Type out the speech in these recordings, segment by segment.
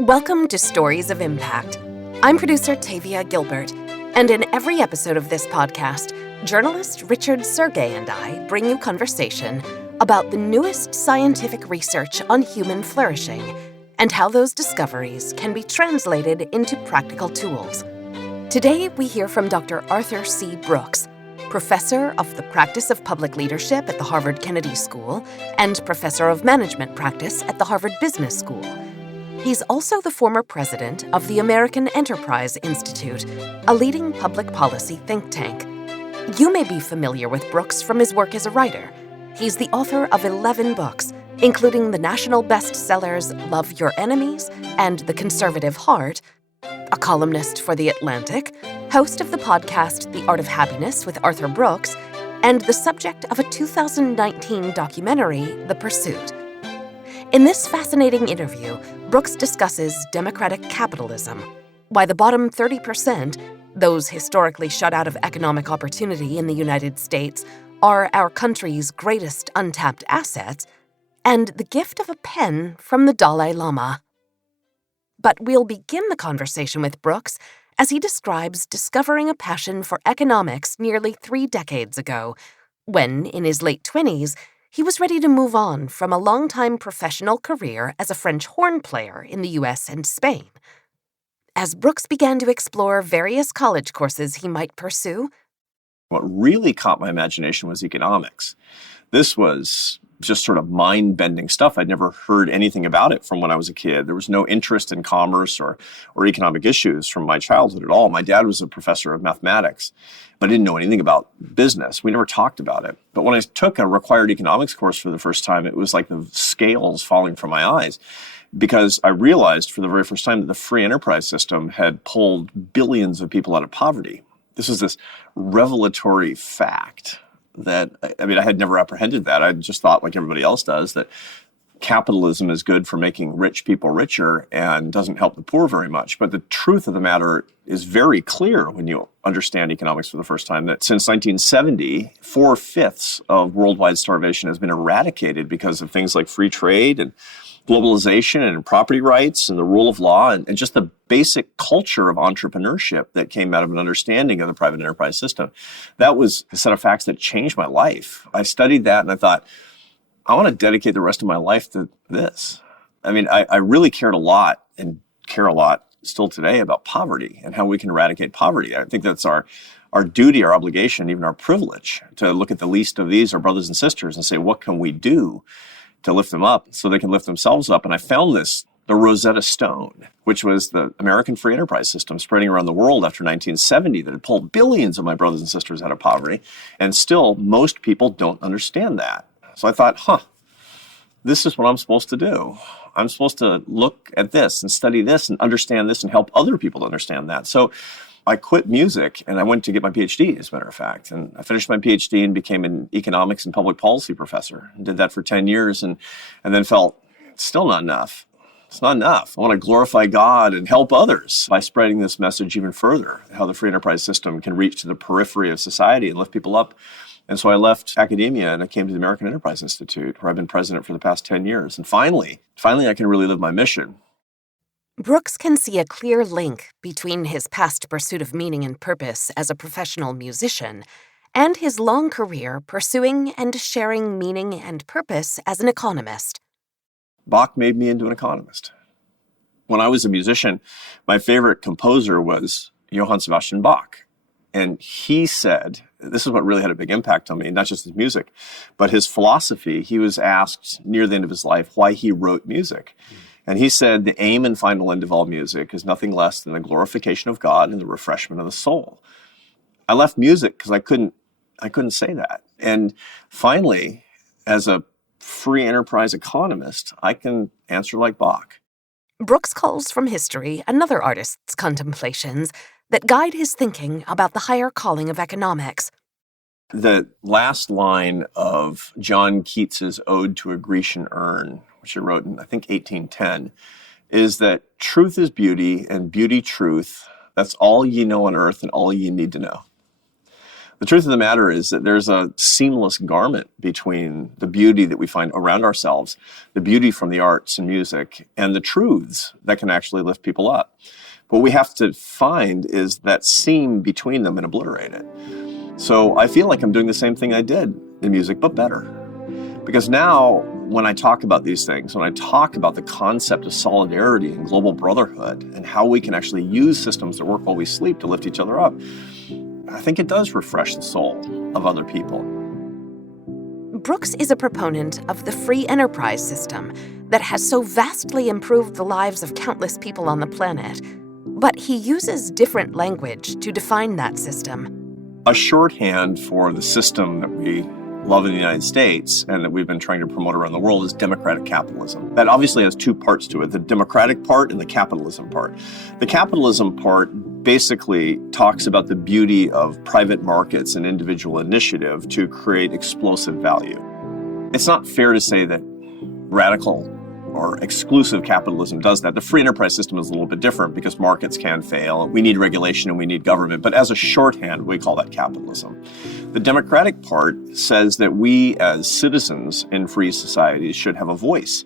Welcome to Stories of Impact. I'm producer Tavia Gilbert, and in every episode of this podcast, journalist Richard Sergey and I bring you conversation about the newest scientific research on human flourishing and how those discoveries can be translated into practical tools. Today, we hear from Dr. Arthur C. Brooks, professor of the practice of public leadership at the Harvard Kennedy School and professor of management practice at the Harvard Business School. He's also the former president of the American Enterprise Institute, a leading public policy think tank. You may be familiar with Brooks from his work as a writer. He's the author of 11 books, including the national bestsellers Love Your Enemies and The Conservative Heart, a columnist for The Atlantic, host of the podcast The Art of Happiness with Arthur Brooks, and the subject of a 2019 documentary, The Pursuit. In this fascinating interview, Brooks discusses democratic capitalism, why the bottom 30%, those historically shut out of economic opportunity in the United States, are our country's greatest untapped assets, and the gift of a pen from the Dalai Lama. But we'll begin the conversation with Brooks as he describes discovering a passion for economics nearly 3 decades ago, when, in his late 20s, he was ready to move on from a long-time professional career as a French horn player in the U.S. and Spain. As Brooks began to explore various college courses he might pursue, what really caught my imagination was economics. This was just sort of mind-bending stuff. I'd never heard anything about it from when I was a kid. There was no interest in commerce or economic issues from my childhood at all. My dad was a professor of mathematics, but I didn't know anything about business. We never talked about it. But when I took a required economics course for the first time, it was like the scales falling from my eyes, because I realized for the very first time that the free enterprise system had pulled billions of people out of poverty. This was this revelatory fact that, I had never apprehended that. I just thought, like everybody else does, that capitalism is good for making rich people richer and doesn't help the poor very much. But the truth of the matter is very clear when you understand economics for the first time, that since 1970, 4/5 of worldwide starvation has been eradicated because of things like free trade and globalization and property rights and the rule of law and just the basic culture of entrepreneurship that came out of an understanding of the private enterprise system. That was a set of facts that changed my life. I studied that and I thought, I want to dedicate the rest of my life to this. I really cared a lot and care a lot still today about poverty and how we can eradicate poverty. I think that's our duty, our obligation, even our privilege to look at the least of these, our brothers and sisters, and say, what can we do to lift them up so they can lift themselves up? And I found the Rosetta Stone, which was the American free enterprise system spreading around the world after 1970 that had pulled billions of my brothers and sisters out of poverty. And still, most people don't understand that. So I thought, this is what I'm supposed to do. I'm supposed to look at this and study this and understand this and help other people to understand that. So I quit music and I went to get my PhD, as a matter of fact. And I finished my PhD and became an economics and public policy professor. And did that for 10 years and then felt it's still not enough. It's not enough. I want to glorify God and help others by spreading this message even further, how the free enterprise system can reach to the periphery of society and lift people up. And so I left academia and I came to the American Enterprise Institute, where I've been president for the past 10 years. And finally I can really live my mission. Brooks can see a clear link between his past pursuit of meaning and purpose as a professional musician and his long career pursuing and sharing meaning and purpose as an economist. Bach made me into an economist. When I was a musician, my favorite composer was Johann Sebastian Bach. And he said, this is what really had a big impact on me, not just his music, but his philosophy. He was asked near the end of his life why he wrote music. And he said, the aim and final end of all music is nothing less than the glorification of God and the refreshment of the soul. I left music because I couldn't say that. And finally, as a free enterprise economist, I can answer like Bach. Brooks calls from history another artist's contemplations that guide his thinking about the higher calling of economics. The last line of John Keats's Ode to a Grecian Urn, which he wrote in, I think, 1810, is that truth is beauty and beauty truth. That's all ye know on earth and all ye need to know. The truth of the matter is that there's a seamless garment between the beauty that we find around ourselves, the beauty from the arts and music, and the truths that can actually lift people up. What we have to find is that seam between them and obliterate it. So I feel like I'm doing the same thing I did in music, but better. Because now, when I talk about these things, when I talk about the concept of solidarity and global brotherhood and how we can actually use systems that work while we sleep to lift each other up, I think it does refresh the soul of other people. Brooks is a proponent of the free enterprise system that has so vastly improved the lives of countless people on the planet. But he uses different language to define that system. A shorthand for the system that we love in the United States and that we've been trying to promote around the world is democratic capitalism. That obviously has two parts to it, the democratic part and the capitalism part. The capitalism part basically talks about the beauty of private markets and individual initiative to create explosive value. It's not fair to say that radical or exclusive capitalism does that. The free enterprise system is a little bit different because markets can fail. We need regulation and we need government. But as a shorthand, we call that capitalism. The democratic part says that we as citizens in free societies should have a voice.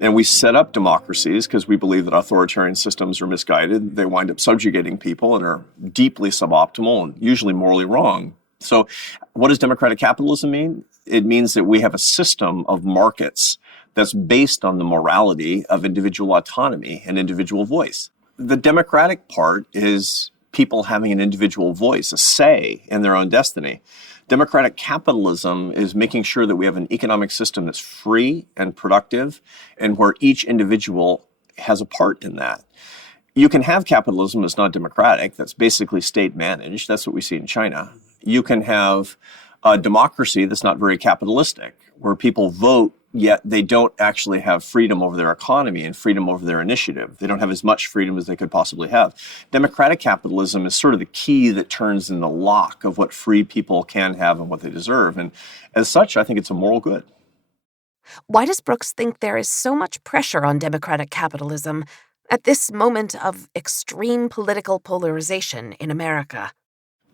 And we set up democracies because we believe that authoritarian systems are misguided. They wind up subjugating people and are deeply suboptimal and usually morally wrong. So what does democratic capitalism mean? It means that we have a system of markets that's based on the morality of individual autonomy and individual voice. The democratic part is people having an individual voice, a say in their own destiny. Democratic capitalism is making sure that we have an economic system that's free and productive and where each individual has a part in that. You can have capitalism that's not democratic, that's basically state managed. That's what we see in China. You can have a democracy that's not very capitalistic, where people vote, yet they don't actually have freedom over their economy and freedom over their initiative. They don't have as much freedom as they could possibly have. Democratic capitalism is sort of the key that turns in the lock of what free people can have and what they deserve. And as such, I think it's a moral good. Why does Brooks think there is so much pressure on democratic capitalism at this moment of extreme political polarization in America?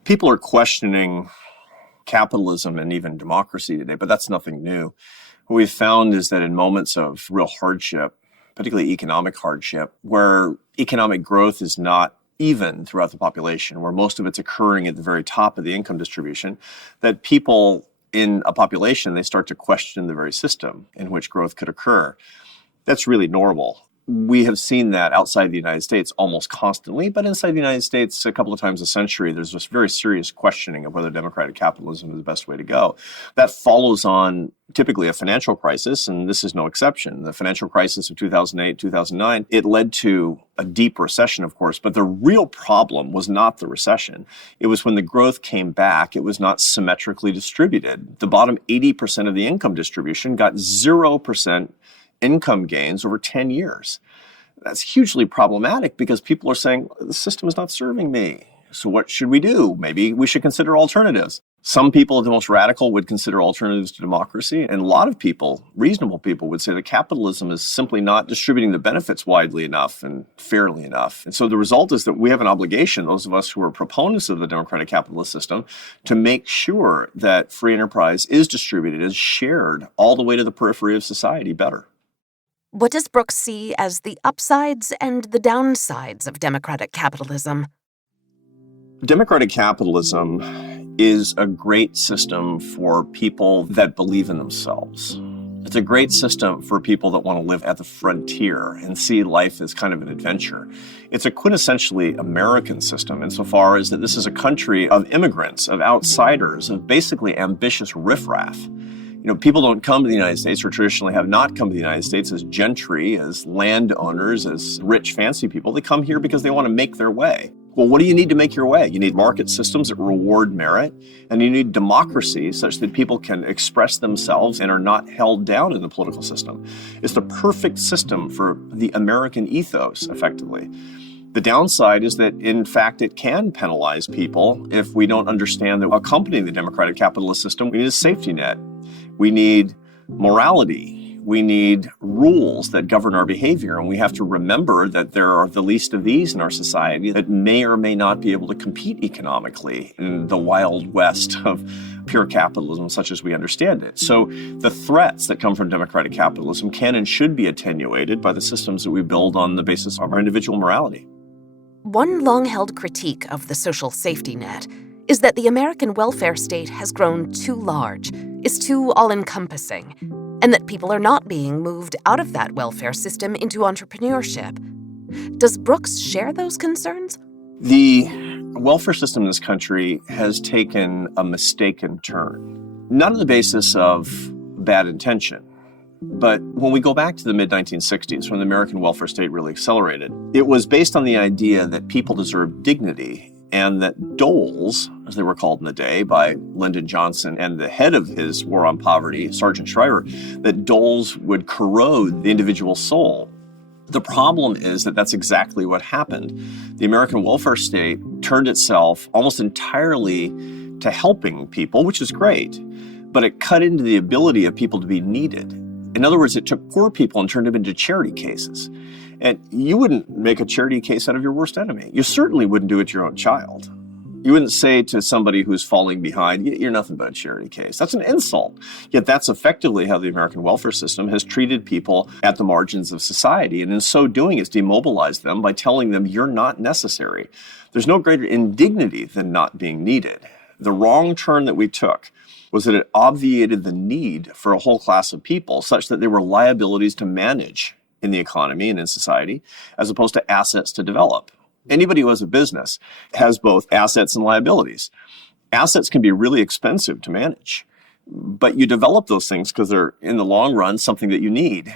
People are questioning capitalism and even democracy today, but that's nothing new. What we've found is that in moments of real hardship, particularly economic hardship, where economic growth is not even throughout the population, where most of it's occurring at the very top of the income distribution, that people in a population, they start to question the very system in which growth could occur. That's really normal. We have seen that outside the United States almost constantly, but inside the United States, a couple of times a century, there's this very serious questioning of whether democratic capitalism is the best way to go. That follows on typically a financial crisis, and this is no exception. The financial crisis of 2008, 2009, it led to a deep recession, of course, but the real problem was not the recession. It was when the growth came back, it was not symmetrically distributed. The bottom 80% of the income distribution got 0% income gains over 10 years. That's hugely problematic because people are saying, the system is not serving me. So what should we do? Maybe we should consider alternatives. Some people, the most radical, would consider alternatives to democracy. And a lot of people, reasonable people, would say that capitalism is simply not distributing the benefits widely enough and fairly enough. And so the result is that we have an obligation, those of us who are proponents of the democratic capitalist system, to make sure that free enterprise is distributed, is shared all the way to the periphery of society better. What does Brooks see as the upsides and the downsides of democratic capitalism? Democratic capitalism is a great system for people that believe in themselves. It's a great system for people that want to live at the frontier and see life as kind of an adventure. It's a quintessentially American system insofar as that this is a country of immigrants, of outsiders, of basically ambitious riffraff. You know, people don't come to the United States or traditionally have not come to the United States as gentry, as landowners, as rich, fancy people. They come here because they want to make their way. Well, what do you need to make your way? You need market systems that reward merit, and you need democracy such that people can express themselves and are not held down in the political system. It's the perfect system for the American ethos, effectively. The downside is that, in fact, it can penalize people if we don't understand that accompanying the democratic capitalist system, we need a safety net. We need morality. We need rules that govern our behavior, and we have to remember that there are the least of these in our society that may or may not be able to compete economically in the wild west of pure capitalism such as we understand it. So the threats that come from democratic capitalism can and should be attenuated by the systems that we build on the basis of our individual morality. One long-held critique of the social safety net is that the American welfare state has grown too large, is too all-encompassing, and that people are not being moved out of that welfare system into entrepreneurship. Does Brooks share those concerns? The welfare system in this country has taken a mistaken turn, not on the basis of bad intention. But when we go back to the mid-1960s, when the American welfare state really accelerated, it was based on the idea that people deserved dignity and that doles, as they were called in the day by Lyndon Johnson and the head of his War on Poverty, Sergeant Schreiber, that doles would corrode the individual soul. The problem is that that's exactly what happened. The American welfare state turned itself almost entirely to helping people, which is great, but it cut into the ability of people to be needed. In other words, it took poor people and turned them into charity cases. And you wouldn't make a charity case out of your worst enemy. You certainly wouldn't do it to your own child. You wouldn't say to somebody who's falling behind, you're nothing but a charity case. That's an insult. Yet that's effectively how the American welfare system has treated people at the margins of society. And in so doing, it's demobilized them by telling them you're not necessary. There's no greater indignity than not being needed. The wrong turn that we took was that it obviated the need for a whole class of people such that they were liabilities to manage in the economy and in society, as opposed to assets to develop. Anybody who has a business has both assets and liabilities. Assets can be really expensive to manage, but you develop those things because they're, in the long run, something that you need.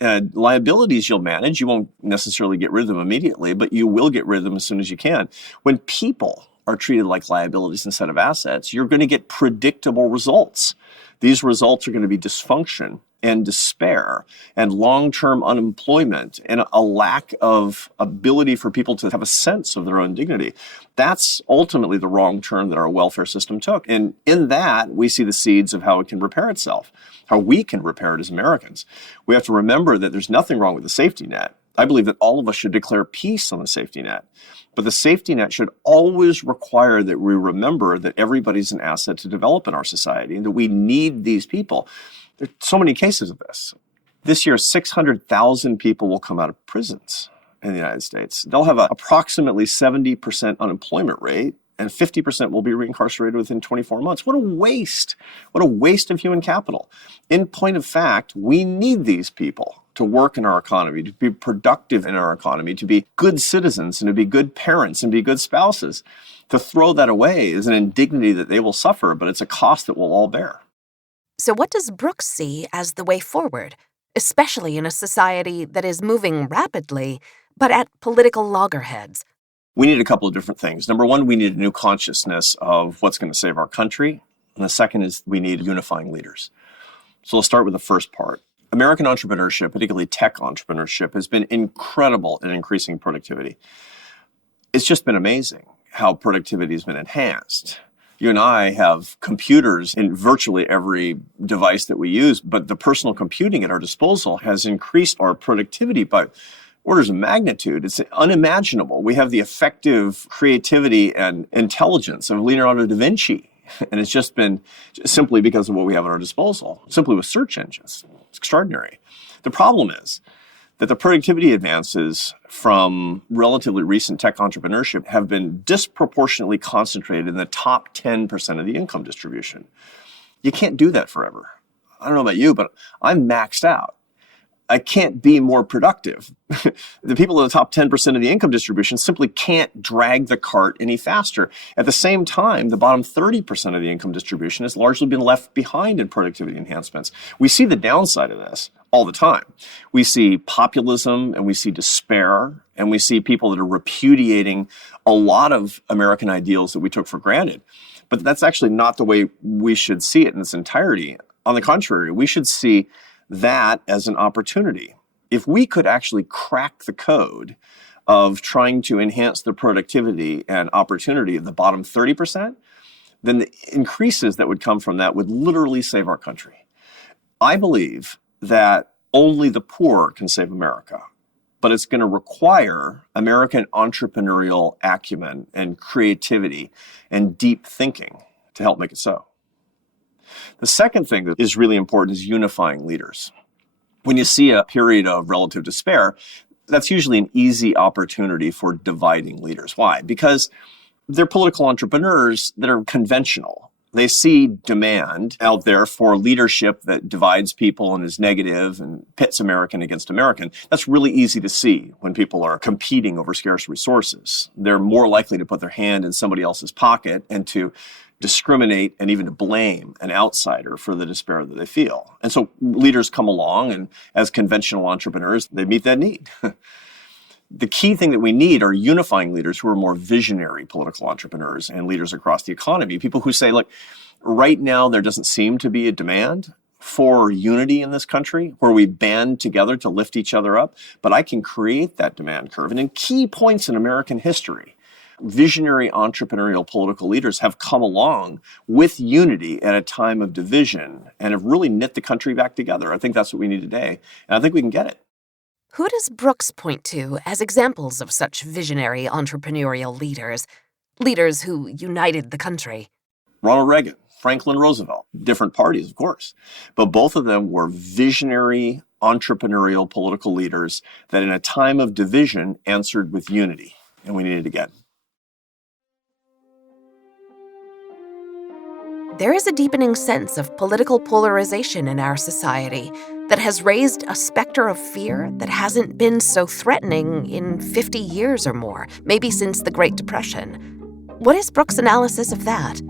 Liabilities you'll manage, you won't necessarily get rid of them immediately, but you will get rid of them as soon as you can. When people are treated like liabilities instead of assets, you're going to get predictable results. These results are going to be dysfunction and despair and long-term unemployment and a lack of ability for people to have a sense of their own dignity. That's ultimately the wrong turn that our welfare system took. And in that, we see the seeds of how it can repair itself, how we can repair it as Americans. We have to remember that there's nothing wrong with the safety net. I believe that all of us should declare peace on the safety net. But the safety net should always require that we remember that everybody's an asset to develop in our society and that we need these people. There are so many cases of this. This year, 600,000 people will come out of prisons in the United States. They'll have an approximately 70% unemployment rate, and 50% will be reincarcerated within 24 months. What a waste. What a waste of human capital. In point of fact, we need these people to work in our economy, to be productive in our economy, to be good citizens and to be good parents and be good spouses. To throw that away is an indignity that they will suffer, but it's a cost that we'll all bear. So what does Brooks see as the way forward, especially in a society that is moving rapidly, but at political loggerheads? We need a couple of different things. Number one, we need a new consciousness of what's going to save our country. And the second is we need unifying leaders. So let's start with the first part. American entrepreneurship, particularly tech entrepreneurship, has been incredible in increasing productivity. It's just been amazing how productivity has been enhanced. You and I have computers in virtually every device that we use, but the personal computing at our disposal has increased our productivity by orders of magnitude. It's unimaginable. We have the effective creativity and intelligence of Leonardo da Vinci, and it's just been simply because of what we have at our disposal, simply with search engines. It's extraordinary. The problem is that the productivity advances from relatively recent tech entrepreneurship have been disproportionately concentrated in the top 10% of the income distribution. You can't do that forever. I don't know about you, but I'm maxed out. I can't be more productive. The people in the top 10% of the income distribution simply can't drag the cart any faster. At the same time, the bottom 30% of the income distribution has largely been left behind in productivity enhancements. We see the downside of this all the time. We see populism and we see despair and we see people that are repudiating a lot of American ideals that we took for granted. But that's actually not the way we should see it in its entirety. On the contrary, we should see that as an opportunity. If we could actually crack the code of trying to enhance the productivity and opportunity of the bottom 30%, then the increases that would come from that would literally save our country. I believe that only the poor can save America, but it's going to require American entrepreneurial acumen and creativity and deep thinking to help make it so. The second thing that is really important is unifying leaders. When you see a period of relative despair, that's usually an easy opportunity for dividing leaders. Why? Because they're political entrepreneurs that are conventional. They see demand out there for leadership that divides people and is negative and pits American against American. That's really easy to see when people are competing over scarce resources. They're more likely to put their hand in somebody else's pocket and to discriminate and even to blame an outsider for the despair that they feel. And so leaders come along, and as conventional entrepreneurs, they meet that need. The key thing that we need are unifying leaders who are more visionary political entrepreneurs and leaders across the economy. People who say, look, right now there doesn't seem to be a demand for unity in this country where we band together to lift each other up, but I can create that demand curve. And in key points in American history, visionary entrepreneurial political leaders have come along with unity at a time of division and have really knit the country back together. I think that's what we need today, and I think we can get it. Who does Brooks point to as examples of such visionary entrepreneurial leaders? Leaders who united the country. Ronald Reagan, Franklin Roosevelt, different parties, of course, but both of them were visionary entrepreneurial political leaders that in a time of division answered with unity, and we need it again. There is a deepening sense of political polarization in our society that has raised a specter of fear that hasn't been so threatening in 50 years or more, maybe since the Great Depression. What is Brooks' analysis of that?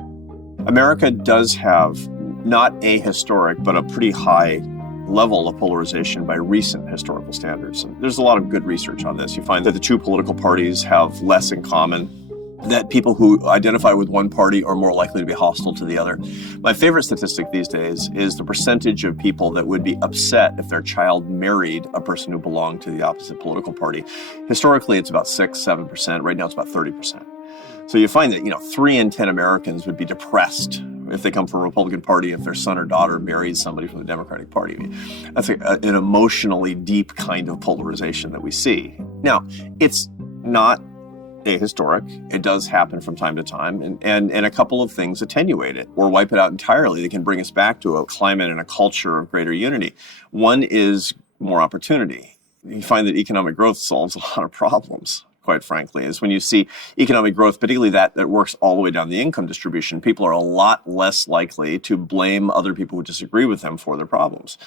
America does have not a historic, but a pretty high level of polarization by recent historical standards. And there's a lot of good research on this. You find that the two political parties have less in common, that people who identify with one party are more likely to be hostile to the other. My favorite statistic these days is the percentage of people that would be upset if their child married a person who belonged to the opposite political party. Historically, it's about 6-7%. Right now, it's about 30%. So you find that, 3 in 10 Americans would be depressed if they come from a Republican Party if their son or daughter marries somebody from the Democratic Party. I mean, that's an emotionally deep kind of polarization that we see. Now, it's not ahistoric. It does happen from time to time, and a couple of things attenuate it or wipe it out entirely. They can bring us back to a climate and a culture of greater unity. One is more opportunity. You find that economic growth solves a lot of problems, quite frankly, is when you see economic growth, particularly that works all the way down the income distribution, people are a lot less likely to blame other people who disagree with them for their problems.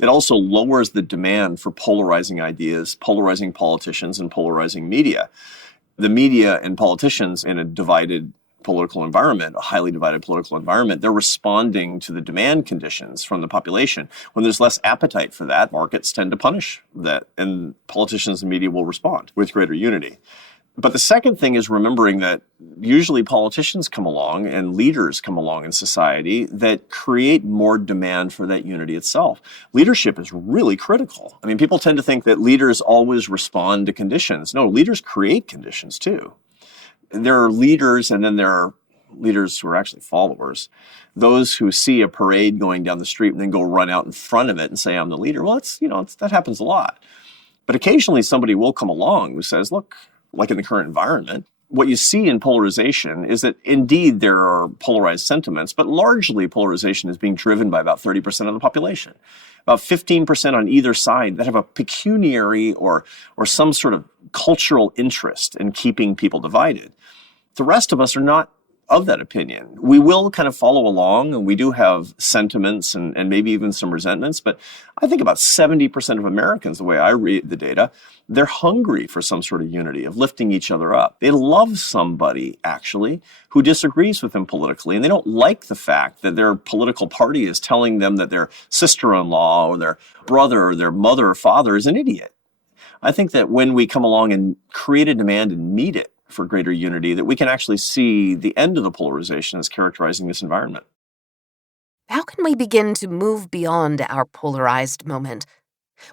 It also lowers the demand for polarizing ideas, polarizing politicians, and polarizing media. The media and politicians in a divided political environment, a highly divided political environment, they're responding to the demand conditions from the population. When there's less appetite for that, markets tend to punish that, and politicians and media will respond with greater unity. But the second thing is remembering that usually politicians come along and leaders come along in society that create more demand for that unity itself. Leadership is really critical. I mean, people tend to think that leaders always respond to conditions. No, leaders create conditions too. There are leaders, and then there are leaders who are actually followers. Those who see a parade going down the street and then go run out in front of it and say, I'm the leader. Well, that happens a lot. But occasionally somebody will come along who says, look, like in the current environment, what you see in polarization is that indeed there are polarized sentiments, but largely polarization is being driven by about 30% of the population. About 15% on either side that have a pecuniary or some sort of cultural interest in keeping people divided. The rest of us are not of that opinion. We will kind of follow along, and we do have sentiments and maybe even some resentments, but I think about 70% of Americans, the way I read the data, they're hungry for some sort of unity, of lifting each other up. They love somebody, actually, who disagrees with them politically, and they don't like the fact that their political party is telling them that their sister-in-law or their brother or their mother or father is an idiot. I think that when we come along and create a demand and meet it for greater unity, that we can actually see the end of the polarization as characterizing this environment. How can we begin to move beyond our polarized moment?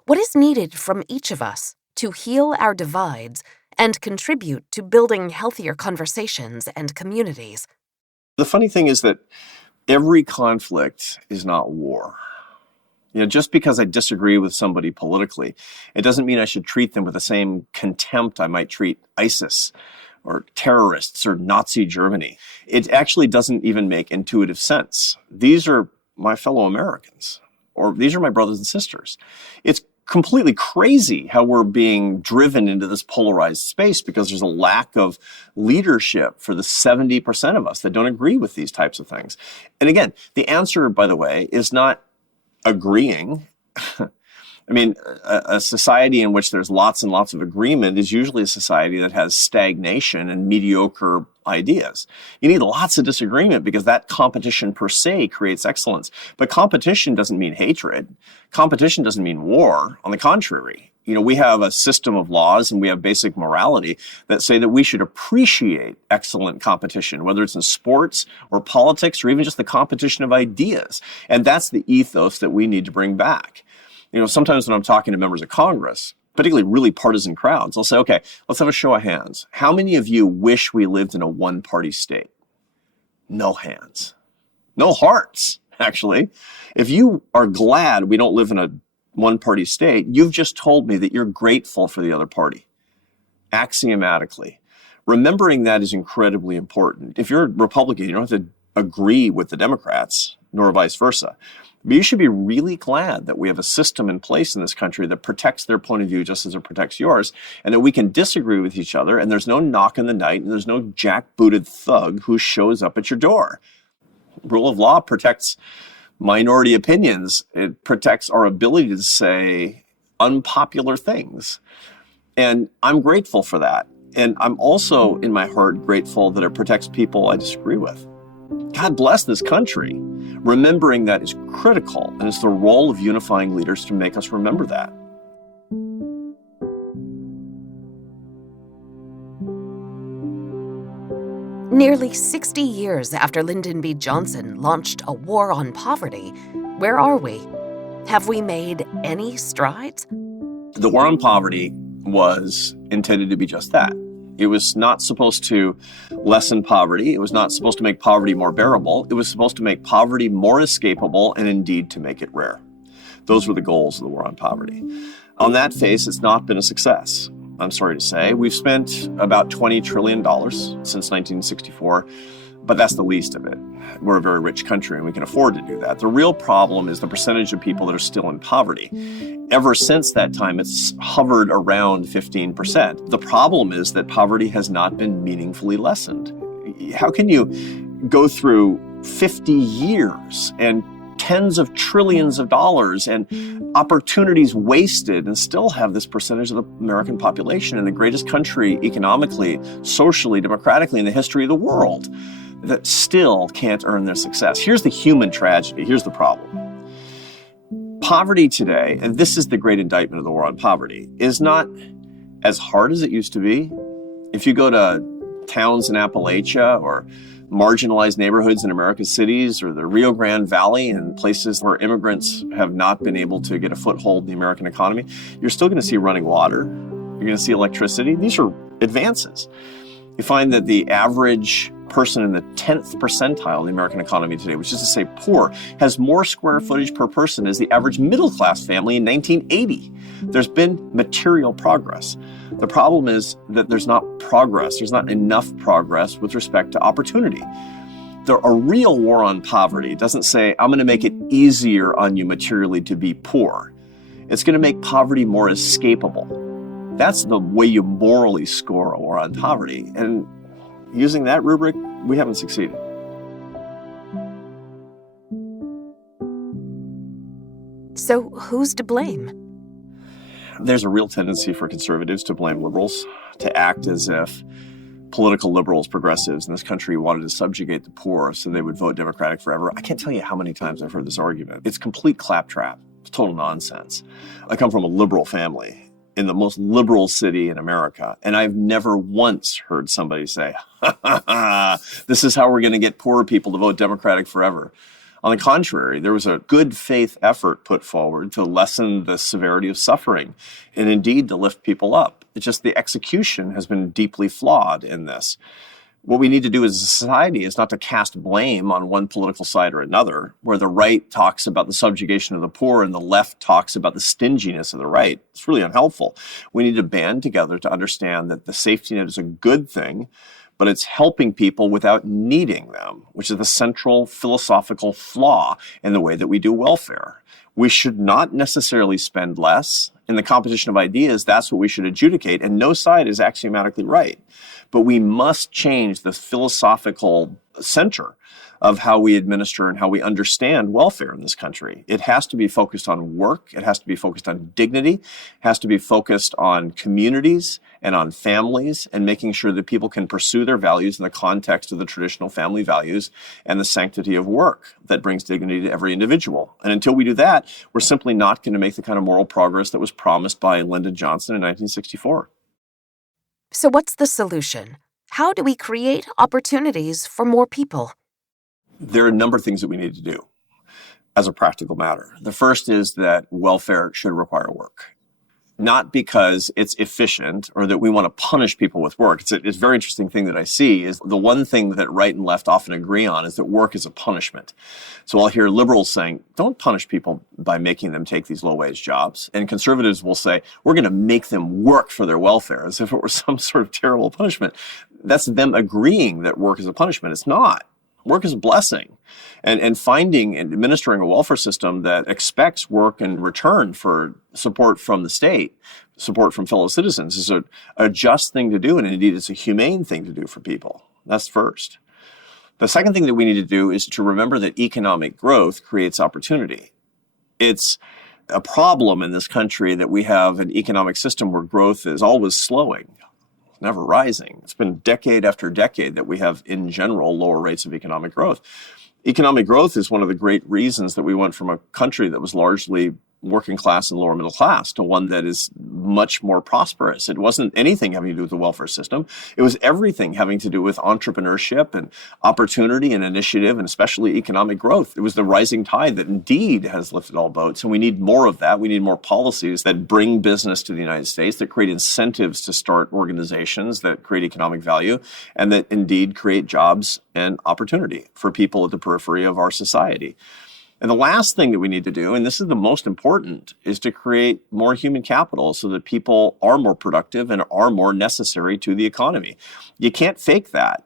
What is needed from each of us to heal our divides and contribute to building healthier conversations and communities? The funny thing is that every conflict is not war. Just because I disagree with somebody politically, it doesn't mean I should treat them with the same contempt I might treat ISIS or terrorists or Nazi Germany. It actually doesn't even make intuitive sense. These are my fellow Americans, or these are my brothers and sisters. It's completely crazy how we're being driven into this polarized space because there's a lack of leadership for the 70% of us that don't agree with these types of things. And again, the answer, by the way, is not agreeing. I mean, a society in which there's lots and lots of agreement is usually a society that has stagnation and mediocre ideas. You need lots of disagreement because that competition per se creates excellence. But competition doesn't mean hatred. Competition doesn't mean war. On the contrary, we have a system of laws and we have basic morality that say that we should appreciate excellent competition, whether it's in sports or politics or even just the competition of ideas. And that's the ethos that we need to bring back. Sometimes when I'm talking to members of Congress, particularly really partisan crowds, I'll say, okay, let's have a show of hands. How many of you wish we lived in a one-party state? No hands. No hearts, actually. If you are glad we don't live in a one-party state, you've just told me that you're grateful for the other party, axiomatically. Remembering that is incredibly important. If you're a Republican, you don't have to agree with the Democrats, nor vice versa. But you should be really glad that we have a system in place in this country that protects their point of view just as it protects yours, and that we can disagree with each other, and there's no knock in the night, and there's no jackbooted thug who shows up at your door. Rule of law protects minority opinions. It protects our ability to say unpopular things. And I'm grateful for that. And I'm also, in my heart, grateful that it protects people I disagree with. God bless this country. Remembering that is critical, and it's the role of unifying leaders to make us remember that. Nearly 60 years after Lyndon B. Johnson launched a war on poverty, where are we? Have we made any strides? The war on poverty was intended to be just that. It was not supposed to lessen poverty. It was not supposed to make poverty more bearable. It was supposed to make poverty more escapable and indeed to make it rare. Those were the goals of the war on poverty. On that face, it's not been a success. I'm sorry to say. We've spent about $20 trillion since 1964, but that's the least of it. We're a very rich country and we can afford to do that. The real problem is the percentage of people that are still in poverty. Ever since that time, it's hovered around 15%. The problem is that poverty has not been meaningfully lessened. How can you go through 50 years and tens of trillions of dollars and opportunities wasted and still have this percentage of the American population in the greatest country economically, socially, democratically in the history of the world that still can't earn their success? Here's the human tragedy. Here's the problem. Poverty today, and this is the great indictment of the war on poverty, is not as hard as it used to be. If you go to towns in Appalachia or marginalized neighborhoods in America's cities or the Rio Grande Valley and places where immigrants have not been able to get a foothold in the American economy, you're still going to see running water. You're going to see electricity. These are advances. You find that the average person in the 10th percentile of the American economy today, which is to say poor, has more square footage per person as the average middle-class family in 1980. There's been material progress. The problem is that there's not progress. There's not enough progress with respect to opportunity. A real war on poverty doesn't say, I'm going to make it easier on you materially to be poor. It's going to make poverty more escapable. That's the way you morally score a war on poverty. And using that rubric, we haven't succeeded. So who's to blame? There's a real tendency for conservatives to blame liberals, to act as if political liberals, progressives in this country wanted to subjugate the poor so they would vote Democratic forever. I can't tell you how many times I've heard this argument. It's complete claptrap. It's total nonsense. I come from a liberal family in the most liberal city in America, and I've never once heard somebody say, this is how we're going to get poor people to vote Democratic forever. On the contrary, there was a good faith effort put forward to lessen the severity of suffering and indeed to lift people up. It's just the execution has been deeply flawed in this. What we need to do as a society is not to cast blame on one political side or another, where the right talks about the subjugation of the poor and the left talks about the stinginess of the right. It's really unhelpful. We need to band together to understand that the safety net is a good thing, but it's helping people without needing them, which is the central philosophical flaw in the way that we do welfare. We should not necessarily spend less. In the competition of ideas, that's what we should adjudicate, and no side is axiomatically right. But we must change the philosophical center of how we administer and how we understand welfare in this country. It has to be focused on work. It has to be focused on dignity. It has to be focused on communities and on families and making sure that people can pursue their values in the context of the traditional family values and the sanctity of work that brings dignity to every individual. And until we do that, we're simply not going to make the kind of moral progress that was promised by Lyndon Johnson in 1964. So what's the solution? How do we create opportunities for more people? There are a number of things that we need to do as a practical matter. The first is that welfare should require work. Not because it's efficient or that we want to punish people with work. It's a very interesting thing that I see is the one thing that right and left often agree on is that work is a punishment. So I'll hear liberals saying, don't punish people by making them take these low-wage jobs. And conservatives will say, we're going to make them work for their welfare as if it were some sort of terrible punishment. That's them agreeing that work is a punishment. It's not. Work is a blessing. And finding and administering a welfare system that expects work in return for support from the state, support from fellow citizens is a just thing to do. And indeed, it's a humane thing to do for people. That's first. The second thing that we need to do is to remember that economic growth creates opportunity. It's a problem in this country that we have an economic system where growth is always slowing, never rising. It's been decade after decade that we have, in general, lower rates of economic growth. Economic growth is one of the great reasons that we went from a country that was largely working class and lower middle class to one that is much more prosperous. It wasn't anything having to do with the welfare system. It was everything having to do with entrepreneurship and opportunity and initiative and especially economic growth. It was the rising tide that indeed has lifted all boats. And we need more of that. We need more policies that bring business to the United States, that create incentives to start organizations that create economic value and that indeed create jobs and opportunity for people at the periphery of our society. And the last thing that we need to do, and this is the most important, is to create more human capital so that people are more productive and are more necessary to the economy. You can't fake that.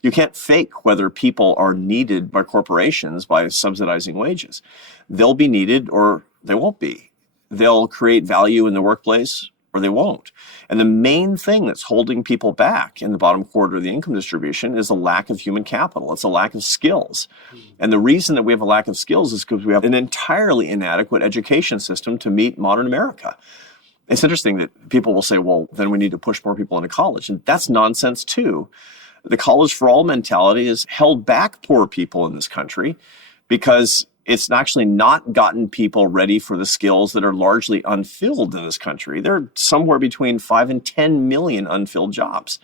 You can't fake whether people are needed by corporations by subsidizing wages. They'll be needed or they won't be. They'll create value in the workplace or they won't. And the main thing that's holding people back in the bottom quarter of the income distribution is a lack of human capital. It's a lack of skills. And the reason that we have a lack of skills is because we have an entirely inadequate education system to meet modern America. It's interesting that people will say, well, then we need to push more people into college. And that's nonsense too. The college for all mentality has held back poor people in this country because it's actually not gotten people ready for the skills that are largely unfilled in this country. There are somewhere between 5 and 10 million unfilled jobs.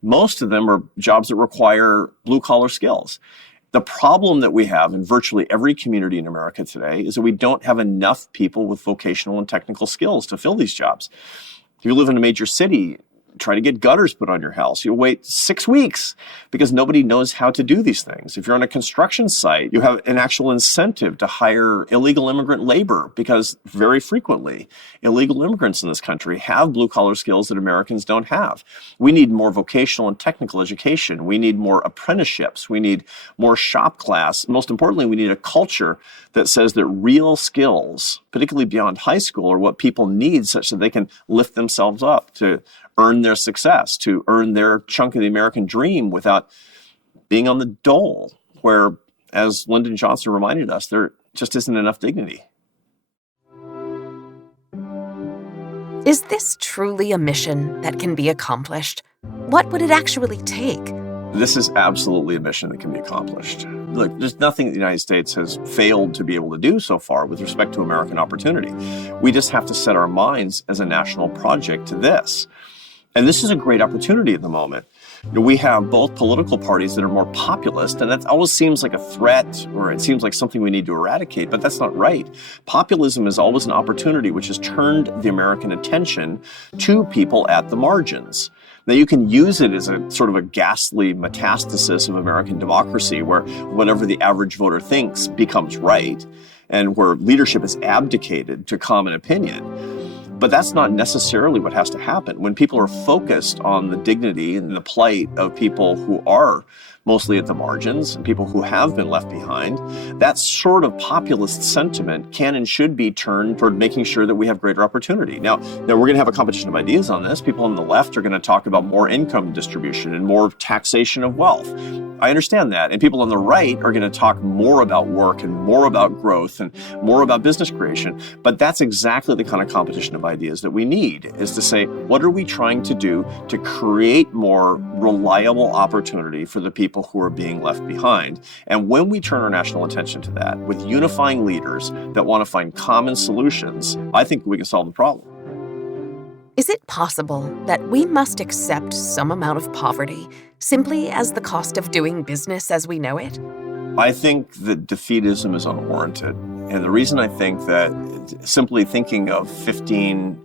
Most of them are jobs that require blue-collar skills. The problem that we have in virtually every community in America today is that we don't have enough people with vocational and technical skills to fill these jobs. If you live in a major city, try to get gutters put on your house. You'll wait 6 weeks because nobody knows how to do these things. If you're on a construction site, you have an actual incentive to hire illegal immigrant labor because very frequently illegal immigrants in this country have blue-collar skills that Americans don't have. We need more vocational and technical education. We need more apprenticeships. We need more shop class. Most importantly, we need a culture that says that real skills, particularly beyond high school, are what people need such that they can lift themselves up to earn their success, to earn their chunk of the American dream without being on the dole, where, as Lyndon Johnson reminded us, there just isn't enough dignity. Is this truly a mission that can be accomplished? What would it actually take? This is absolutely a mission that can be accomplished. Look, there's nothing that the United States has failed to be able to do so far with respect to American opportunity. We just have to set our minds as a national project to this. And this is a great opportunity at the moment. We have both political parties that are more populist, and that always seems like a threat, or it seems like something we need to eradicate, but that's not right. Populism is always an opportunity which has turned the American attention to people at the margins. Now, you can use it as a sort of a ghastly metastasis of American democracy where whatever the average voter thinks becomes right and where leadership is abdicated to common opinion. But that's not necessarily what has to happen. When people are focused on the dignity and the plight of people who are mostly at the margins and people who have been left behind, that sort of populist sentiment can and should be turned toward making sure that we have greater opportunity. Now we're going to have a competition of ideas on this. People on the left are going to talk about more income distribution and more taxation of wealth. I understand that. And people on the right are going to talk more about work and more about growth and more about business creation. But that's exactly the kind of competition of ideas that we need, is to say, what are we trying to do to create more reliable opportunity for the people who are being left behind? And when we turn our national attention to that with unifying leaders that want to find common solutions, I think we can solve the problem. Is it possible that we must accept some amount of poverty simply as the cost of doing business as we know it? I think that defeatism is unwarranted. And the reason I think that simply thinking of 15,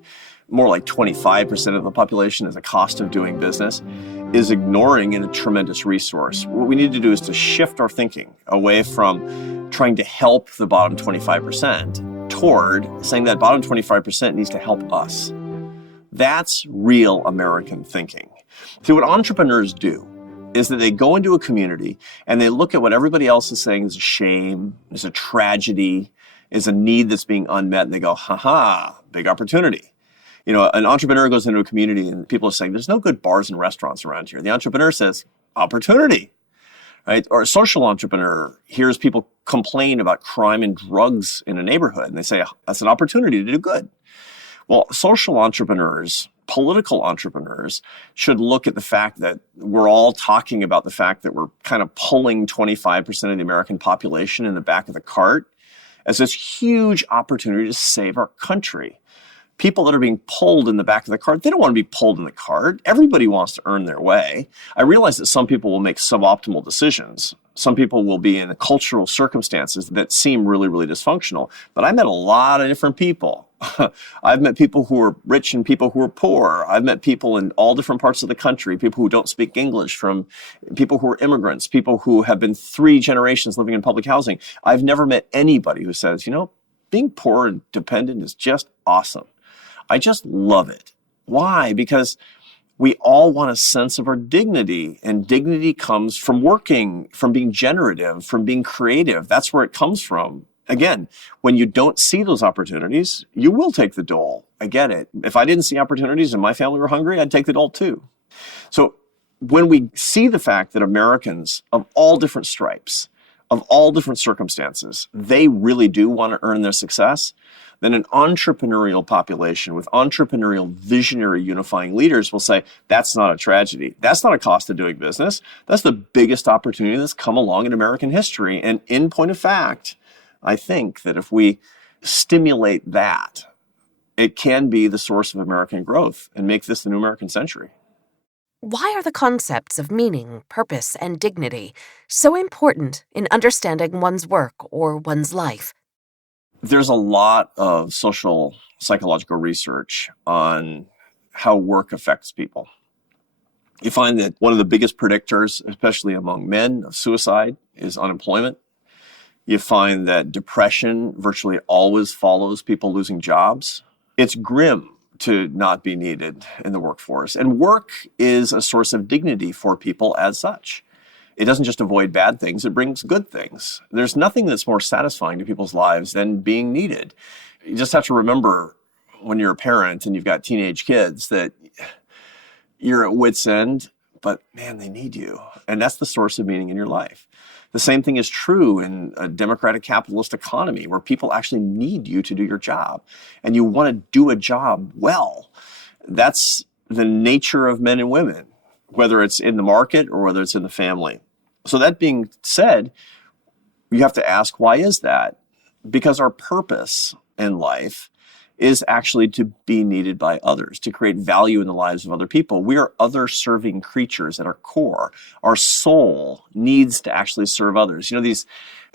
more like 25% of the population as a cost of doing business is ignoring a tremendous resource. What we need to do is to shift our thinking away from trying to help the bottom 25% toward saying that bottom 25% needs to help us. That's real American thinking. See, what entrepreneurs do is that they go into a community and they look at what everybody else is saying is a shame, is a tragedy, is a need that's being unmet, and they go, ha, big opportunity. You know, an entrepreneur goes into a community and people are saying, there's no good bars and restaurants around here. The entrepreneur says, opportunity, right? Or a social entrepreneur hears people complain about crime and drugs in a neighborhood, and they say, that's an opportunity to do good. Well, social entrepreneurs, political entrepreneurs should look at the fact that we're all talking about the fact that we're kind of pulling 25% of the American population in the back of the cart as this huge opportunity to save our country. People that are being pulled in the back of the cart, they don't want to be pulled in the cart. Everybody wants to earn their way. I realize that some people will make suboptimal decisions. Some people will be in cultural circumstances that seem really, really dysfunctional. But I met a lot of different people. I've met people who are rich and people who are poor. I've met people in all different parts of the country, people who don't speak English, from people who are immigrants, people who have been 3 generations living in public housing. I've never met anybody who says, you know, being poor and dependent is just awesome. I just love it. Why? Because we all want a sense of our dignity, and dignity comes from working, from being generative, from being creative. That's where it comes from. Again, when you don't see those opportunities, you will take the dole. I get it. If I didn't see opportunities and my family were hungry, I'd take the dole too. So when we see the fact that Americans of all different stripes, of all different circumstances, they really do want to earn their success, then an entrepreneurial population with entrepreneurial, visionary, unifying leaders will say, that's not a tragedy. That's not a cost of doing business. That's the biggest opportunity that's come along in American history. And in point of fact, I think that if we stimulate that, it can be the source of American growth and make this the new American century. Why are the concepts of meaning, purpose, and dignity so important in understanding one's work or one's life? There's a lot of social psychological research on how work affects people. You find that one of the biggest predictors, especially among men, of suicide is unemployment. You find that depression virtually always follows people losing jobs. It's grim to not be needed in the workforce. And work is a source of dignity for people as such. It doesn't just avoid bad things, it brings good things. There's nothing that's more satisfying to people's lives than being needed. You just have to remember when you're a parent and you've got teenage kids that you're at wit's end, but man, they need you. And that's the source of meaning in your life. The same thing is true in a democratic capitalist economy where people actually need you to do your job and you want to do a job well. That's the nature of men and women, whether it's in the market or whether it's in the family. So that being said, you have to ask, why is that? Because our purpose in life is actually to be needed by others, to create value in the lives of other people. We are other-serving creatures at our core. Our soul needs to actually serve others. You know, these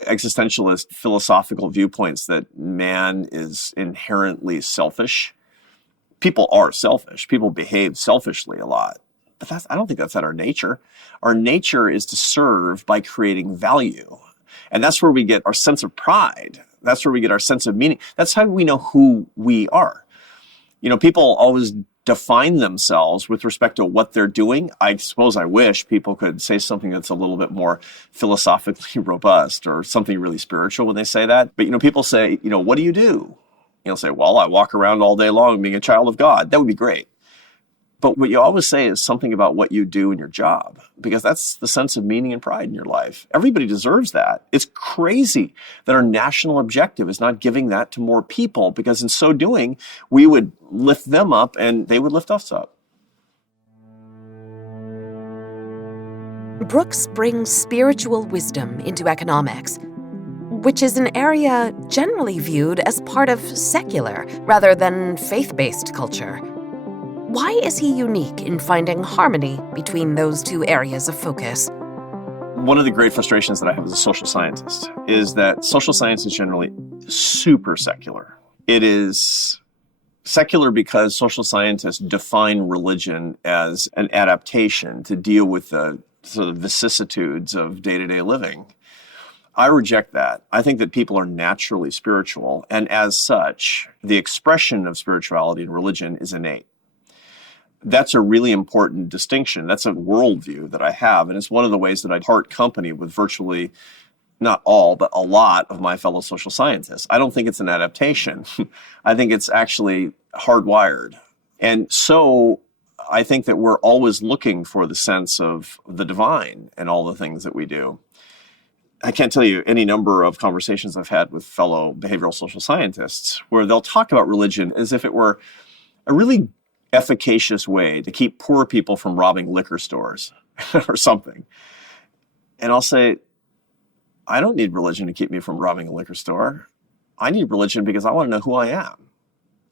existentialist philosophical viewpoints that man is inherently selfish. People are selfish. People behave selfishly a lot. But I don't think that's at our nature. Our nature is to serve by creating value. And that's where we get our sense of pride. That's where we get our sense of meaning. That's how we know who we are. People always define themselves with respect to what they're doing. I suppose I wish people could say something that's a little bit more philosophically robust or something really spiritual when they say that. But, people say, what do you do? Say, well, I walk around all day long being a child of God. That would be great. But what you always say is something about what you do in your job, because that's the sense of meaning and pride in your life. Everybody deserves that. It's crazy that our national objective is not giving that to more people, because in so doing, we would lift them up and they would lift us up. Brooks brings spiritual wisdom into economics, which is an area generally viewed as part of secular rather than faith-based culture. Why is he unique in finding harmony between those two areas of focus? One of the great frustrations that I have as a social scientist is that social science is generally super secular. It is secular because social scientists define religion as an adaptation to deal with the sort of vicissitudes of day-to-day living. I reject that. I think that people are naturally spiritual, and as such, the expression of spirituality in religion is innate. That's a really important distinction. That's a worldview that I have, and it's one of the ways that I part company with virtually, not all, but a lot of my fellow social scientists. I don't think it's an adaptation. I think it's actually hardwired. And so I think that we're always looking for the sense of the divine in all the things that we do. I can't tell you any number of conversations I've had with fellow behavioral social scientists where they'll talk about religion as if it were a really efficacious way to keep poor people from robbing liquor stores or something. And I'll say, I don't need religion to keep me from robbing a liquor store. I need religion because I want to know who I am.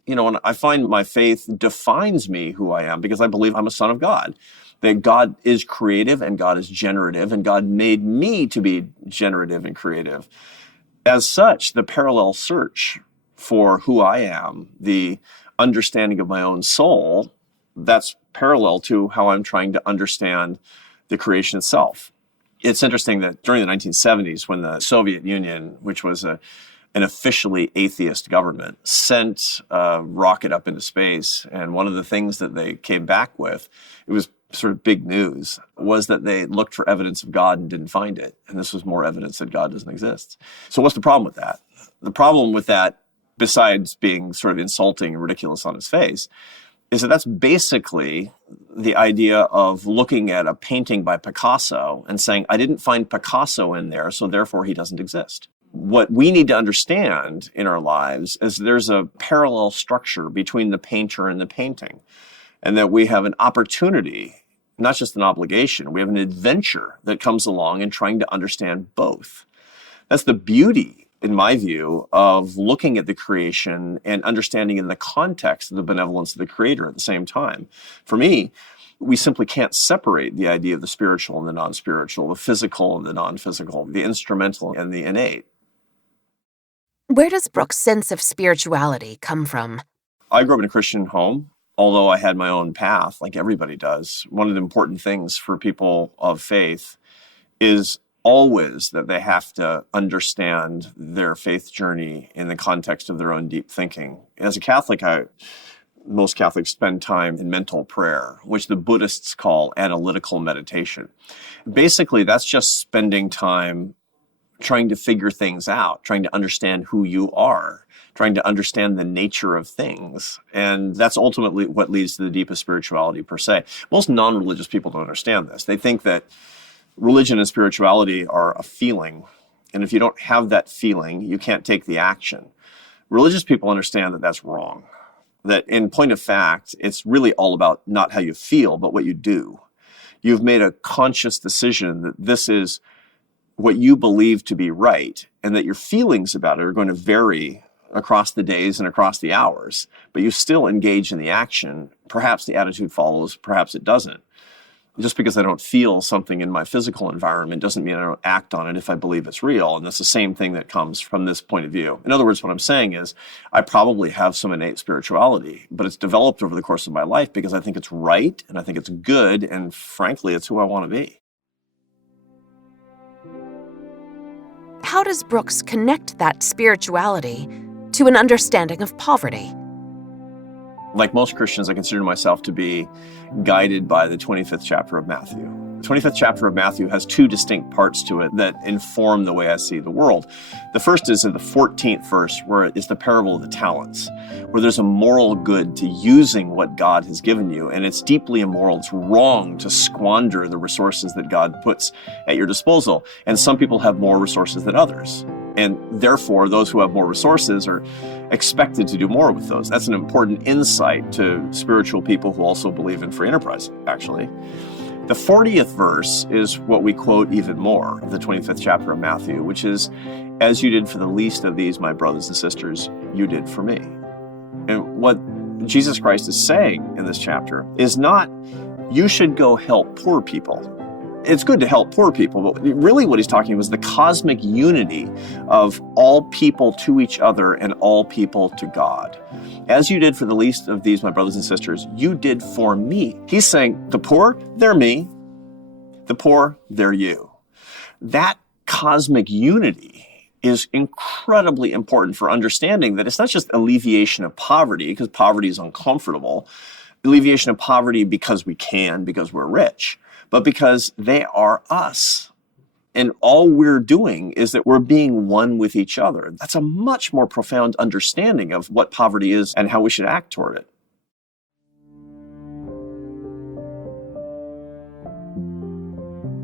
And I find my faith defines me who I am because I believe I'm a son of God, that God is creative and God is generative and God made me to be generative and creative. As such, the parallel search for who I am, the understanding of my own soul, that's parallel to how I'm trying to understand the creation itself. It's interesting that during the 1970s, when the Soviet Union, which was an officially atheist government, sent a rocket up into space, and one of the things that they came back with, it was sort of big news, was that they looked for evidence of God and didn't find it. And this was more evidence that God doesn't exist. So what's the problem with that? The problem with that, besides being sort of insulting and ridiculous on its face, is that that's basically the idea of looking at a painting by Picasso and saying, I didn't find Picasso in there, so therefore he doesn't exist. What we need to understand in our lives is there's a parallel structure between the painter and the painting, and that we have an opportunity, not just an obligation, we have an adventure that comes along in trying to understand both. That's the beauty, in my view, of looking at the creation and understanding in the context of the benevolence of the Creator at the same time. For me, we simply can't separate the idea of the spiritual and the non-spiritual, the physical and the non-physical, the instrumental and the innate. Where does Brooks' sense of spirituality come from? I grew up in a Christian home, although I had my own path, like everybody does. One of the important things for people of faith is always that they have to understand their faith journey in the context of their own deep thinking. As a Catholic, most Catholics spend time in mental prayer, which the Buddhists call analytical meditation. Basically, that's just spending time trying to figure things out, trying to understand who you are, trying to understand the nature of things. And that's ultimately what leads to the deepest spirituality per se. Most non-religious people don't understand this. They think that religion and spirituality are a feeling. And if you don't have that feeling, you can't take the action. Religious people understand that that's wrong. That in point of fact, it's really all about not how you feel, but what you do. You've made a conscious decision that this is what you believe to be right, and that your feelings about it are going to vary across the days and across the hours, but you still engage in the action. Perhaps the attitude follows, perhaps it doesn't. Just because I don't feel something in my physical environment doesn't mean I don't act on it if I believe it's real. And that's the same thing that comes from this point of view. In other words, what I'm saying is I probably have some innate spirituality, but it's developed over the course of my life because I think it's right and I think it's good. And frankly, it's who I want to be. How does Brooks connect that spirituality to an understanding of poverty? Like most Christians, I consider myself to be guided by the 25th chapter of Matthew. The 25th chapter of Matthew has two distinct parts to it that inform the way I see the world. The first is in the 14th verse, where it is the parable of the talents, where there's a moral good to using what God has given you, and it's deeply immoral. It's wrong to squander the resources that God puts at your disposal, and some people have more resources than others. And therefore, those who have more resources are expected to do more with those. That's an important insight to spiritual people who also believe in free enterprise, actually. The 40th verse is what we quote even more of the 25th chapter of Matthew, which is, "As you did for the least of these, my brothers and sisters, you did for me." And what Jesus Christ is saying in this chapter is not, you should go help poor people. It's good to help poor people, but really what he's talking about is the cosmic unity of all people to each other and all people to God. As you did for the least of these, my brothers and sisters, you did for me. He's saying the poor, they're me. The poor, they're you. That cosmic unity is incredibly important for understanding that it's not just alleviation of poverty, because poverty is uncomfortable, alleviation of poverty because we can, because we're rich, but because they are us. And all we're doing is that we're being one with each other. That's a much more profound understanding of what poverty is and how we should act toward it.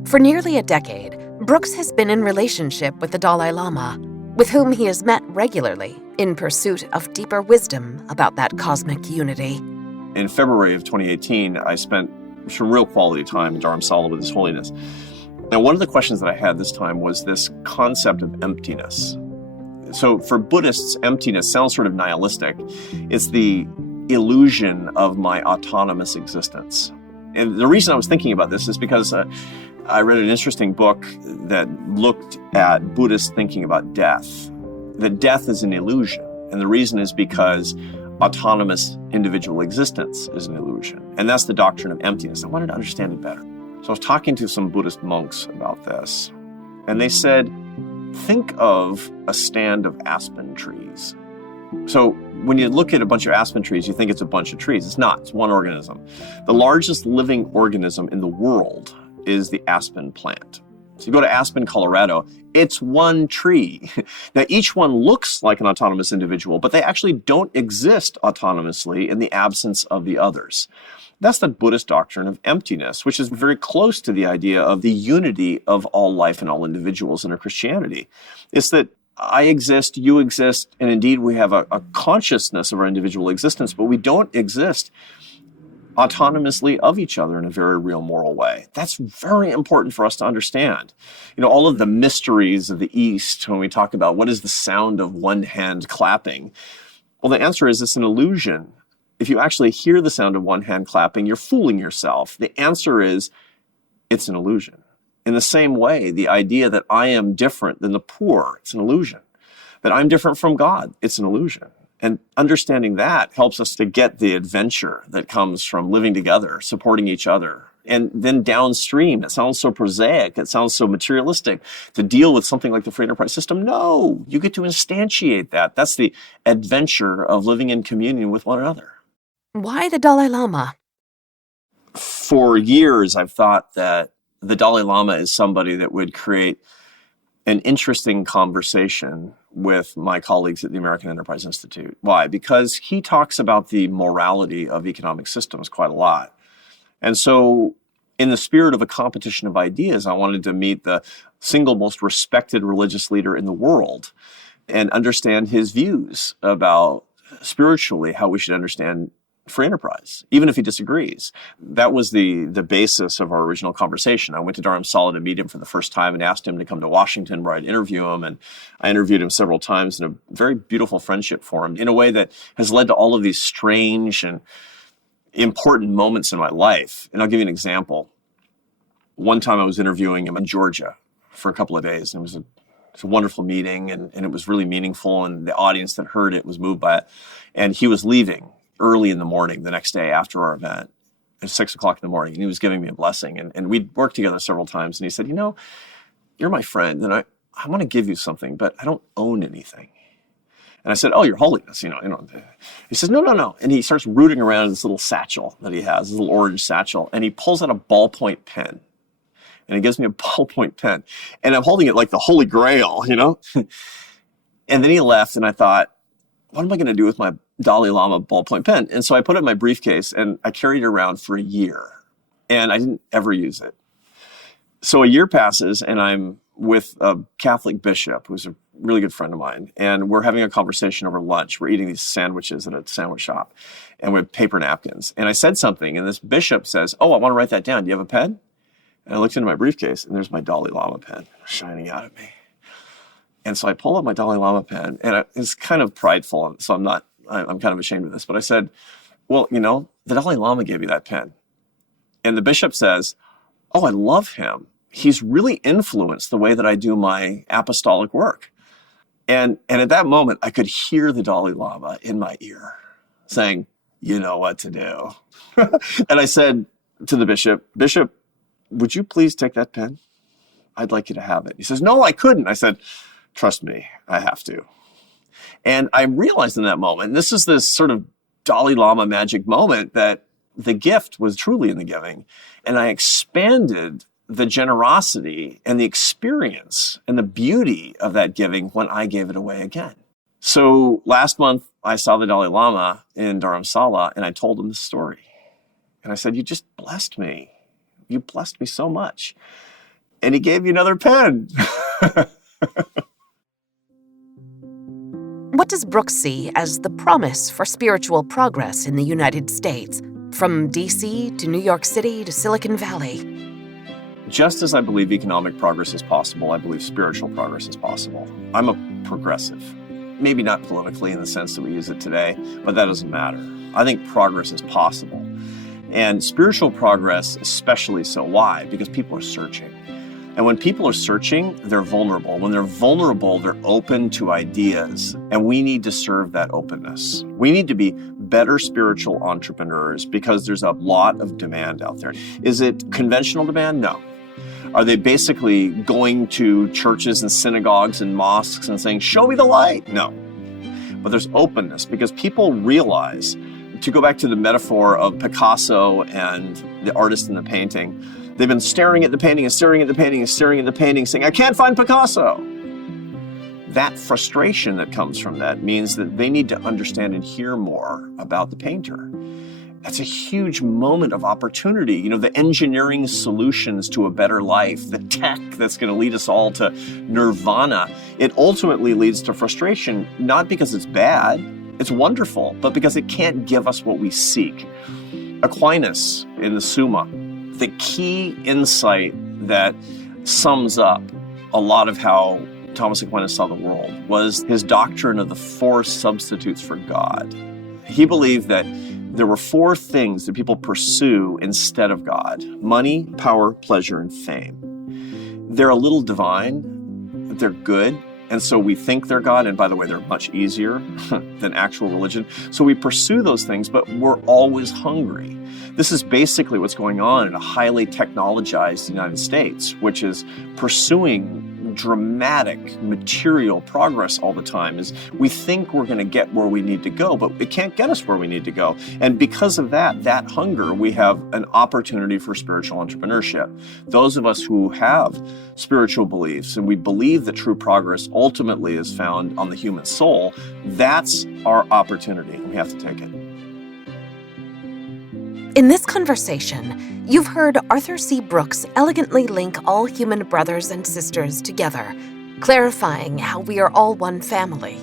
For nearly a decade, Brooks has been in relationship with the Dalai Lama, with whom he has met regularly in pursuit of deeper wisdom about that cosmic unity. In February of 2018, I spent some real quality time in Dharamsala with His Holiness. Now, one of the questions that I had this time was this concept of emptiness. So for Buddhists, emptiness sounds sort of nihilistic. It's the illusion of my autonomous existence. And the reason I was thinking about this is because I read an interesting book that looked at Buddhist thinking about death, that death is an illusion. And the reason is because autonomous individual existence is an illusion. And that's the doctrine of emptiness. I wanted to understand it better. So I was talking to some Buddhist monks about this, and they said, think of a stand of aspen trees. So when you look at a bunch of aspen trees, you think it's a bunch of trees. It's not. It's one organism. The largest living organism in the world is the aspen plant. So you go to Aspen, Colorado, it's one tree. Now, each one looks like an autonomous individual, but they actually don't exist autonomously in the absence of the others. That's the Buddhist doctrine of emptiness, which is very close to the idea of the unity of all life and all individuals in Christianity. It's that I exist, you exist, and indeed we have a consciousness of our individual existence, but we don't exist autonomously of each other in a very real moral way. That's very important for us to understand. You know, all of the mysteries of the East, when we talk about what is the sound of one hand clapping, well, the answer is it's an illusion. If you actually hear the sound of one hand clapping, you're fooling yourself. The answer is it's an illusion. In the same way, the idea that I am different than the poor, it's an illusion. That I'm different from God, it's an illusion. And understanding that helps us to get the adventure that comes from living together, supporting each other. And then downstream, it sounds so prosaic, it sounds so materialistic to deal with something like the free enterprise system. No, you get to instantiate that. That's the adventure of living in communion with one another. Why the Dalai Lama? For years, I've thought that the Dalai Lama is somebody that would create an interesting conversation with my colleagues at the American Enterprise Institute. Why? Because he talks about the morality of economic systems quite a lot. And so in the spirit of a competition of ideas, I wanted to meet the single most respected religious leader in the world and understand his views about spiritually how we should understand free enterprise, even if he disagrees. That was the basis of our original conversation. I went to Dharamsala to meet him for the first time and asked him to come to Washington where I'd interview him. And I interviewed him several times in a very beautiful friendship formed in a way that has led to all of these strange and important moments in my life. And I'll give you an example. One time I was interviewing him in Georgia for a couple of days, and it was a wonderful meeting, and it was really meaningful, and the audience that heard it was moved by it. And he was leaving early in the morning the next day after our event at 6 o'clock in the morning, and he was giving me a blessing. And we'd worked together several times, and he said, you're my friend, and I want to give you something, but I don't own anything. And I said, oh, Your Holiness, He says, no. And he starts rooting around in this little satchel that he has, this little orange satchel, and he pulls out a ballpoint pen. And he gives me a ballpoint pen. And I'm holding it like the Holy Grail, And then he left, and I thought, what am I going to do with my Dalai Lama ballpoint pen? And so I put it in my briefcase, and I carried it around for a year. And I didn't ever use it. So a year passes, and I'm with a Catholic bishop who's a really good friend of mine. And we're having a conversation over lunch. We're eating these sandwiches at a sandwich shop, and we have paper napkins. And I said something, and this bishop says, oh, I want to write that down. Do you have a pen? And I looked into my briefcase, and there's my Dalai Lama pen shining out at me. And so I pull up my Dalai Lama pen, and it's kind of prideful, so I'm kind of ashamed of this. But I said, well, the Dalai Lama gave you that pen. And the bishop says, oh, I love him. He's really influenced the way that I do my apostolic work. And at that moment, I could hear the Dalai Lama in my ear saying, you know what to do. And I said to the bishop, would you please take that pen? I'd like you to have it. He says, no, I couldn't. I said, trust me, I have to. And I realized in that moment, and this is this sort of Dalai Lama magic moment, that the gift was truly in the giving. And I expanded the generosity and the experience and the beauty of that giving when I gave it away again. So last month, I saw the Dalai Lama in Dharamsala, and I told him the story. And I said, you just blessed me. You blessed me so much. And he gave me another pen. What does Brooks see as the promise for spiritual progress in the United States, from D.C. to New York City to Silicon Valley? Just as I believe economic progress is possible, I believe spiritual progress is possible. I'm a progressive. Maybe not politically in the sense that we use it today, but that doesn't matter. I think progress is possible. And spiritual progress especially so. Why? Because people are searching. And when people are searching, they're vulnerable. When they're vulnerable, they're open to ideas. And we need to serve that openness. We need to be better spiritual entrepreneurs because there's a lot of demand out there. Is it conventional demand? No. Are they basically going to churches and synagogues and mosques and saying, show me the light? No. But there's openness because people realize, to go back to the metaphor of Picasso and the artist in the painting, they've been staring at the painting and staring at the painting and staring at the painting, saying, I can't find Picasso. That frustration that comes from that means that they need to understand and hear more about the painter. That's a huge moment of opportunity. The engineering solutions to a better life, the tech that's going to lead us all to nirvana, it ultimately leads to frustration, not because it's bad, it's wonderful, but because it can't give us what we seek. Aquinas in the Summa, the key insight that sums up a lot of how Thomas Aquinas saw the world was his doctrine of the 4 substitutes for God. He believed that there were 4 things that people pursue instead of God: money, power, pleasure, and fame. They're a little divine, but they're good. And so we think they're God, and by the way, they're much easier than actual religion. So we pursue those things, but we're always hungry. This is basically what's going on in a highly technologized United States, which is pursuing dramatic material progress all the time. Is we think we're going to get where we need to go, but it can't get us where we need to go. And because of that hunger, we have an opportunity for spiritual entrepreneurship. Those of us who have spiritual beliefs and we believe that true progress ultimately is found on the human soul, that's our opportunity. We have to take it. In this conversation, you've heard Arthur C. Brooks elegantly link all human brothers and sisters together, clarifying how we are all one family.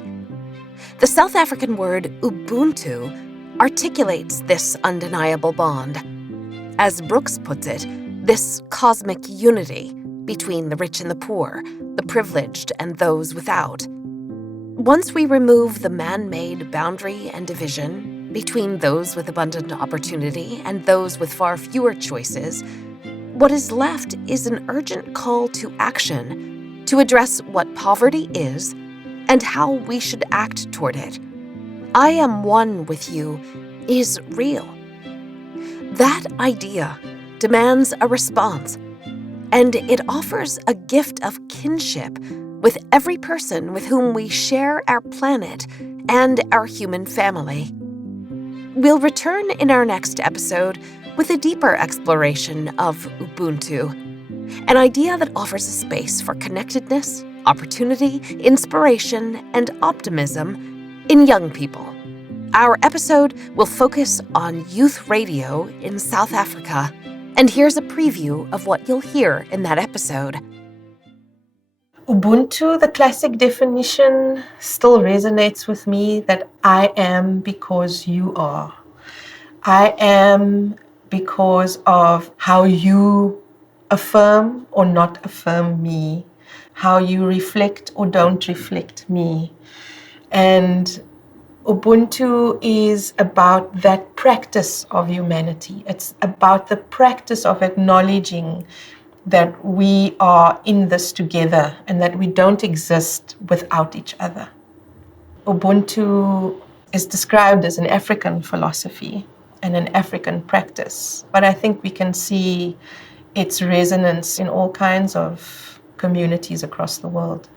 The South African word Ubuntu articulates this undeniable bond. As Brooks puts it, this cosmic unity between the rich and the poor, the privileged and those without. Once we remove the man-made boundary and division between those with abundant opportunity and those with far fewer choices, What is left is an urgent call to action to address what poverty is and how we should act toward it. I am one with you is real. That idea demands a response, and it offers a gift of kinship with every person with whom we share our planet and our human family. We'll return in our next episode with a deeper exploration of Ubuntu, an idea that offers a space for connectedness, opportunity, inspiration, and optimism in young people. Our episode will focus on youth radio in South Africa, and here's a preview of what you'll hear in that episode. Ubuntu, the classic definition, still resonates with me, that I am because you are. I am because of how you affirm or not affirm me, how you reflect or don't reflect me. And Ubuntu is about that practice of humanity. It's about the practice of acknowledging that we are in this together and that we don't exist without each other. Ubuntu is described as an African philosophy and an African practice, but I think we can see its resonance in all kinds of communities across the world.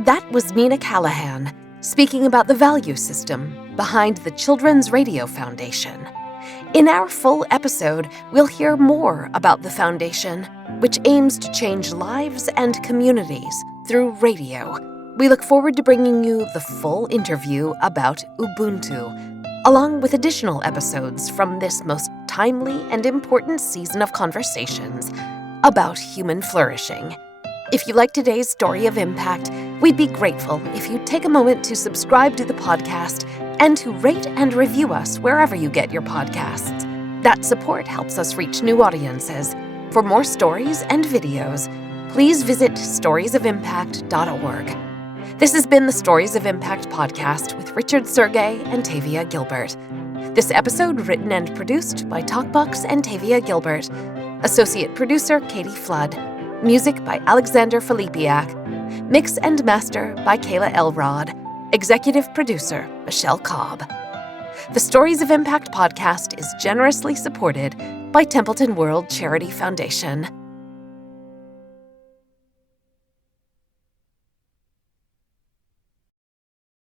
That was Nina Callahan speaking about the value system behind the Children's Radio Foundation. In our full episode, we'll hear more about the foundation, which aims to change lives and communities through radio. We look forward to bringing you the full interview about Ubuntu, along with additional episodes from this most timely and important season of conversations about human flourishing. If you like today's story of impact, we'd be grateful if you'd take a moment to subscribe to the podcast and to rate and review us wherever you get your podcasts. That support helps us reach new audiences. For more stories and videos, please visit storiesofimpact.org. This has been the Stories of Impact podcast with Richard Sergey and Tavia Gilbert. This episode written and produced by Talkbox and Tavia Gilbert. Associate producer Katie Flood. Music by Alexander Filipiak. Mix and master by Kayla Elrod. Executive producer Michelle Cobb. The Stories of Impact podcast is generously supported by Templeton World Charity Foundation.